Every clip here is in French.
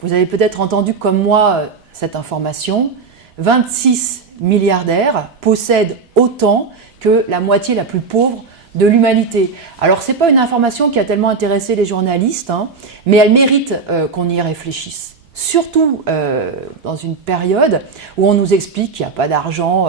Vous avez peut-être entendu comme moi cette information. 26 milliardaires possèdent autant que la moitié la plus pauvre de l'humanité. Alors, ce n'est pas une information qui a tellement intéressé les journalistes, mais elle mérite qu'on y réfléchisse. Surtout dans une période où on nous explique qu'il n'y a pas d'argent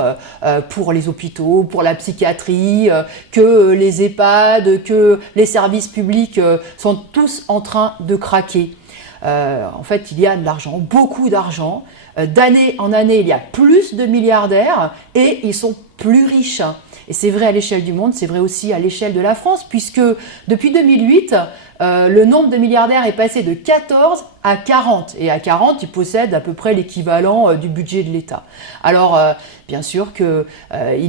pour les hôpitaux, pour la psychiatrie, que les EHPAD, que les services publics sont tous en train de craquer. En fait, il y a de l'argent, beaucoup d'argent. D'année en année, il y a plus de milliardaires et ils sont plus riches. Et c'est vrai à l'échelle du monde, c'est vrai aussi à l'échelle de la France, puisque depuis 2008, le nombre de milliardaires est passé de 14 à 40. Et à 40, ils possèdent à peu près l'équivalent du budget de l'État. Alors, bien sûr qu'il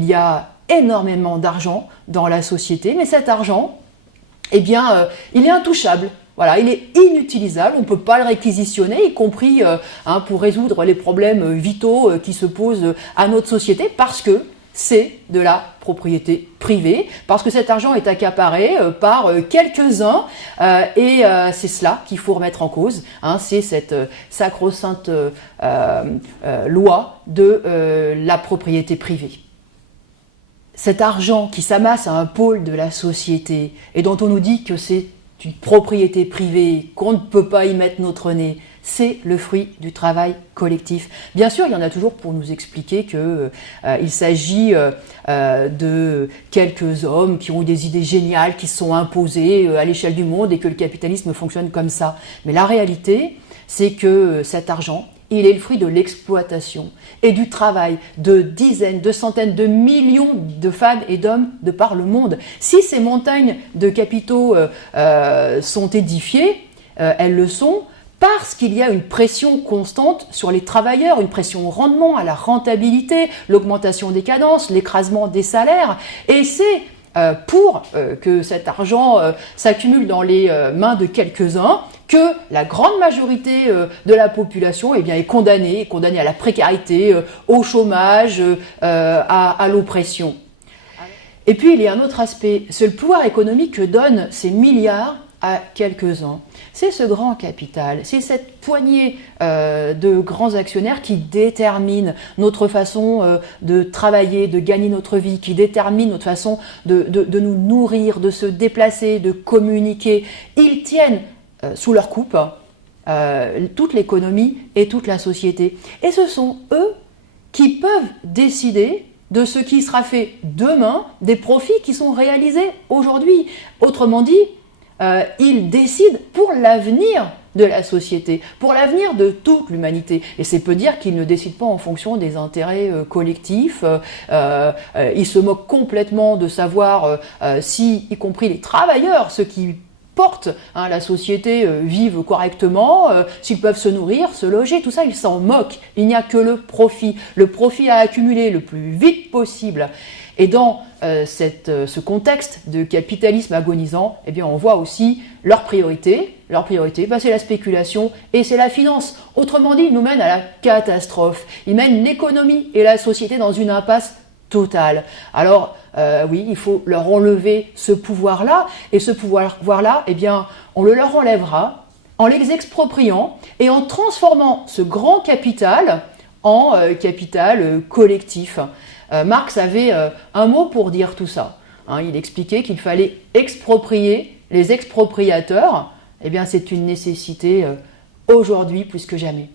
y a énormément d'argent dans la société, mais cet argent, eh bien, il est intouchable. Voilà, il est inutilisable, on ne peut pas le réquisitionner, y compris pour résoudre les problèmes vitaux qui se posent à notre société, parce que c'est de la propriété privée, parce que cet argent est accaparé par quelques-uns, et c'est cela qu'il faut remettre en cause. C'est cette sacro-sainte loi de la propriété privée. Cet argent qui s'amasse à un pôle de la société et dont on nous dit que c'est une propriété privée, qu'on ne peut pas y mettre notre nez, c'est le fruit du travail collectif. Bien sûr, il y en a toujours pour nous expliquer qu'il s'agit de quelques hommes qui ont eu des idées géniales, qui se sont imposées à l'échelle du monde et que le capitalisme fonctionne comme ça. Mais la réalité, c'est que cet argent, il est le fruit de l'exploitation et du travail de dizaines, de centaines, de millions de femmes et d'hommes de par le monde. Si ces montagnes de capitaux sont édifiées, elles le sont parce qu'il y a une pression constante sur les travailleurs, une pression au rendement, à la rentabilité, l'augmentation des cadences, l'écrasement des salaires. Et c'est pour que cet argent s'accumule dans les mains de quelques-uns que la grande majorité de la population est condamnée à la précarité, au chômage, à l'oppression. Et puis il y a un autre aspect, c'est le pouvoir économique que donnent ces milliards à quelques-uns. C'est ce grand capital, c'est cette poignée de grands actionnaires qui déterminent notre façon de travailler, de gagner notre vie, qui déterminent notre façon de nous nourrir, de se déplacer, de communiquer. Ils tiennent sous leur coupe toute l'économie et toute la société. Et ce sont eux qui peuvent décider de ce qui sera fait demain, des profits qui sont réalisés aujourd'hui. Autrement dit, ils décident pour l'avenir de la société, pour l'avenir de toute l'humanité. Et c'est peu dire qu'ils ne décident pas en fonction des intérêts collectifs. Ils se moquent complètement de savoir si, y compris les travailleurs, ceux qui portent la société, vivent correctement, s'ils peuvent se nourrir, se loger, tout ça, ils s'en moquent. Il n'y a que le profit à accumuler le plus vite possible. Et dans ce contexte de capitalisme agonisant, eh bien, on voit aussi leur priorité, c'est la spéculation et c'est la finance. Autrement dit, ils nous mènent à la catastrophe. Ils mènent l'économie et la société dans une impasse totale. Alors, oui, il faut leur enlever ce pouvoir-là, et ce pouvoir-là, eh bien, on le leur enlèvera en les expropriant et en transformant ce grand capital en capital collectif. Marx avait un mot pour dire tout ça. Il expliquait qu'il fallait exproprier les expropriateurs. Eh bien, c'est une nécessité aujourd'hui plus que jamais.